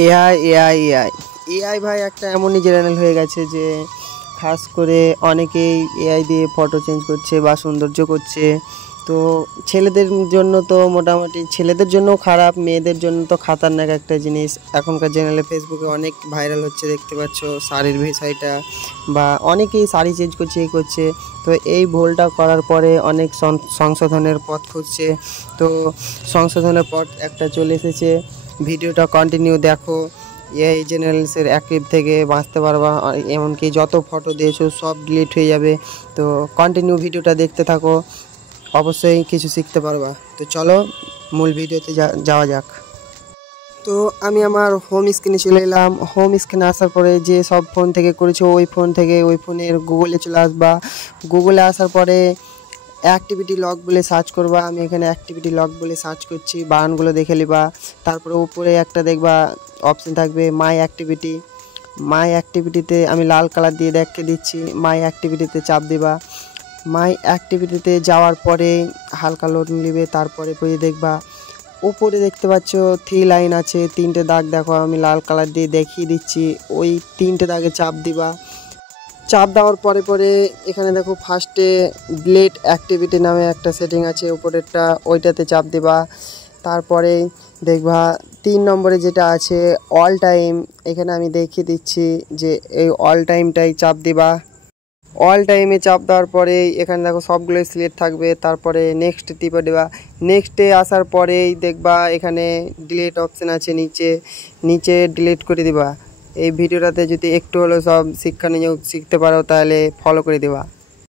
AI AI AI AI ভাই একটা এমনই জেনারেল হয়ে গেছে যে খাস করে অনেকেই এআই দিয়ে ফটো চেঞ্জ করছে বা সৌন্দর্য করছে। তো ছেলেদের জন্য তো মোটামুটি ছেলেদের জন্যও খারাপ, মেয়েদের জন্য তো খাতারনাক একটা জিনিস। এখনকার জেনারেলে ফেসবুকে অনেক ভাইরাল হচ্ছে, দেখতে পাচ্ছ শাড়ির বিষয়টা, বা অনেকেই শাড়ি চেঞ্জ করছে এই করছে। তো এই ভুলটা করার পরে অনেক সংশোধনের পথ খুঁজছে। তো সংশোধনের পথ একটা চলে এসেছে, ভিডিওটা কন্টিনিউ দেখো, এই জেনারেলসের অ্যাক্টিভ থেকে বাঁচতে পারবা। এমনকি যত ফটো দিয়েছো সব ডিলিট হয়ে যাবে। তো কন্টিনিউ ভিডিওটা দেখতে থাকো, অবশ্যই কিছু শিখতে পারবা। তো চলো মূল ভিডিওতে যাওয়া যাক। তো আমি আমার হোম স্ক্রিনে চলে এলাম। হোম স্ক্রিনে আসার পরে যে সব ফোন থেকে করেছো ওই ফোন থেকে ওই ফোনের গুগলে চলে আসবা। গুগলে আসার পরে অ্যাক্টিভিটি লগ বলে সার্চ করবা। আমি এখানে অ্যাক্টিভিটি লগ বলে সার্চ করছি, বানানগুলো দেখে নিবা। তারপরে উপরে একটা দেখবা অপশন থাকবে মাই অ্যাক্টিভিটি। মাই অ্যাক্টিভিটিতে আমি লাল কালার দিয়ে দেখে দিচ্ছি, মাই অ্যাক্টিভিটিতে চাপ দিবা। মাই অ্যাক্টিভিটিতে যাওয়ার পরে হালকা লোড নিবে, তারপরে পরে দেখবা উপরে দেখতে পাচ্ছ 3 লাইন আছে, 3টে দাগ দেখো, আমি লাল কালার দিয়ে দেখিয়ে দিচ্ছি। ওই 3টে দাগে চাপ দিবা। চাপ দেওয়ার পরে পরে এখানে দেখো ফার্স্টে ডিলিট অ্যাক্টিভিটি নামে একটা সেটিং আছে উপরেরটা, ওইটাতে চাপ দিবা। তারপরে দেখবা 3 নম্বরে যেটা আছে অল টাইম, এখানে আমি দেখিয়ে দিচ্ছি যে এই অল টাইমটাই চাপ দিবা। অল টাইমে চাপ দেওয়ার পরে এখানে দেখো সবগুলো সিলেক্ট থাকবে। তারপরে নেক্সট টিপে দেবা। নেক্সটে আসার পরেই দেখবা এখানে ডিলিট অপশান আছে নিচে ডিলিট করে দিবা। এই ভিডিওটাতে যদি একটু হলেও সব শিক্ষা নিয়ে শিখতে পারো তাহলে ফলো করে দিবা।